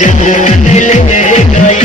जान ले गई।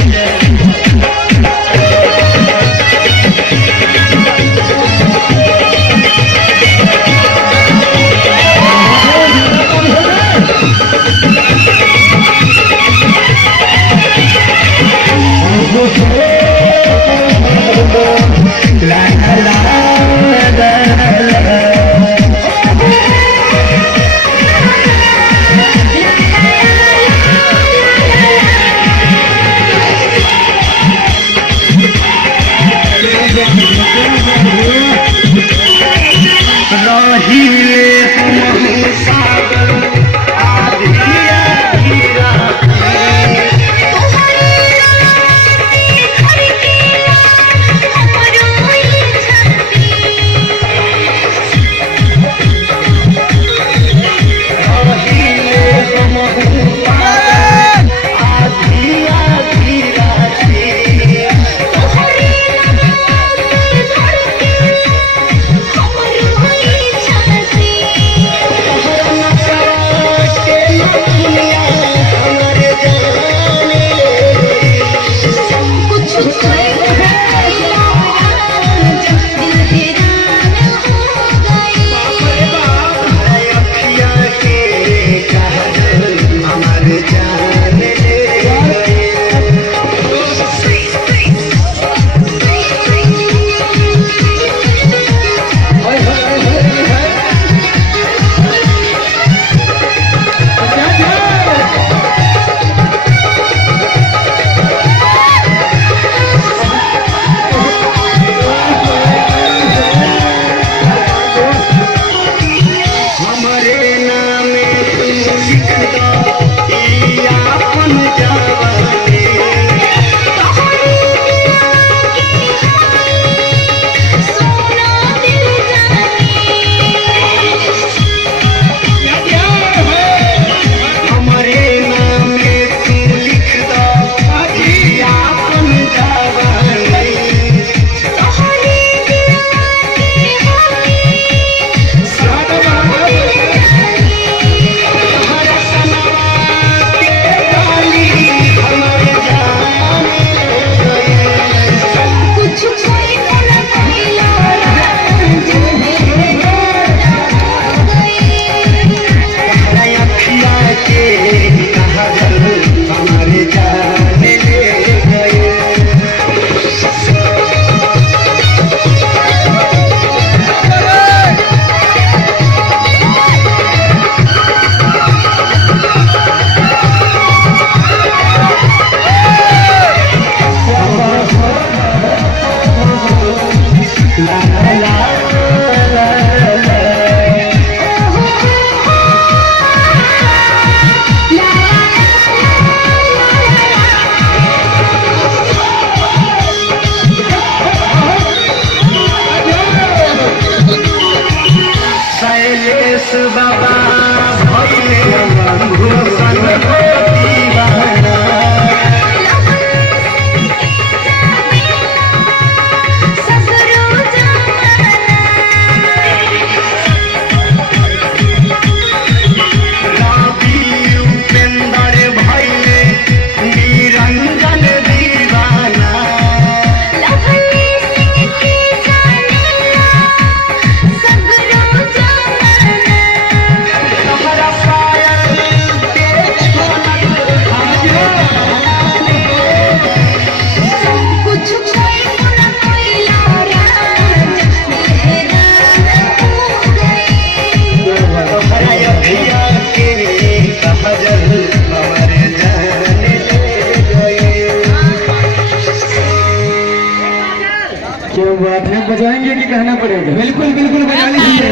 बजाएंगे कि कहना पड़ेगा? बिल्कुल बिल्कुल बजा लीजिए।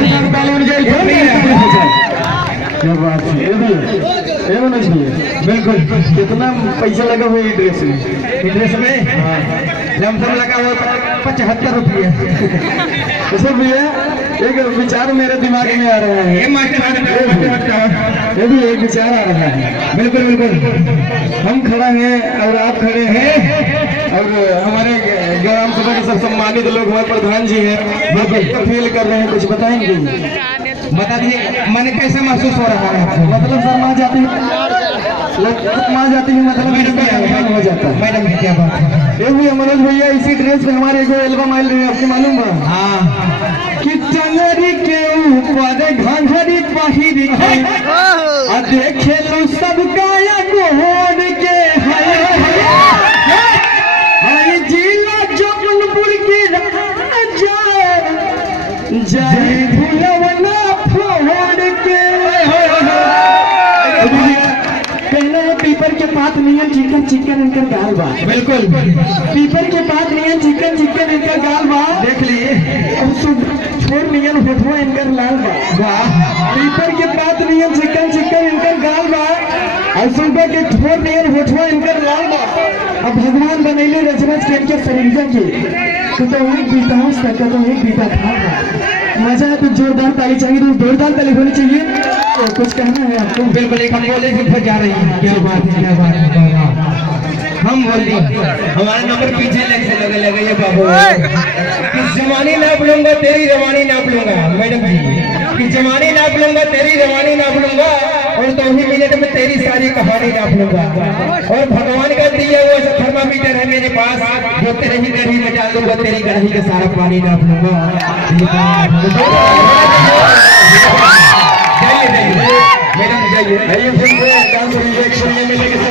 क्या बात है, ये होना चाहिए। बिल्कुल। कितना पैसा लगा हुआ है ड्रेस में? ड्रेस में लमसम लगा हुआ 75 रुपया। तो भैया एक विचार मेरे दिमाग में आ रहा है, ये भी एक विचार आ रहा है। बिल्कुल बिल्कुल, हम खड़ा हैं और आप खड़े हैं और हमारे ग्राम सभा के सब सम्मानित लोग हमारे प्रधान जी हैं, बिल्कुल फील कर रहे हैं। कुछ बताएंगे? बता दीजिए, मन कैसे महसूस हो रहा है आपको? मतलब शर्मा जाते हैं माँ जाती है मतलब मैडम हो जाता है। मैडम की क्या बात है। ये भी मनोज भैया इसी ड्रेस में हमारे जो एल्बम आयल रहे आपको मालूम है हाँ कि टंगरी के ऊपर घंघरी पहिर के देखे लो सब काया गोड़ के है जिला जौनपुर की राजा जय भुलवना फोड़ के कहना है पीपर के पात नियन चिकन चिकन इनकर गाल बा। बिल्कुल पीपर के पात नियन चिकन चिकन इनकर गाल बा। देख लिए अब छोर नियन होठवा इनकर लाल बा। वाह पीपर के पात नियन चिकन चिकन इनकर गाल बा और सुबह के छोर नियन होठवा इनकर लाल बा। अब भगवान बनैले रचरच के इनके शरीर के तो एक बीता हो सका तो एक बीता था। मजा है तो जोरदार ताली चाहिए तो जोरदार ताली होनी चाहिए। तो कुछ कहना है आपको? बिल्कुल एक हम बोले से फिर जा रही है। क्या बात है क्या बात है। हम बोली हमारा नंबर पीछे लगे ये बाबू कि जमानी नाप लूंगा तेरी रवानी नाप लूंगा मैडम जी कि जमानी नाप लूंगा तेरी रवानी नाप लूंगा और 2 ही मिनट में तेरी सारी कहानी नाप लूंगा और भगवान का दिया वो थर्मामीटर है मेरे पास जो तेरे ही गढ़ी में डाल दूंगा तेरी गढ़ी का सारा पानी नाप लूंगा। मैडम जाइए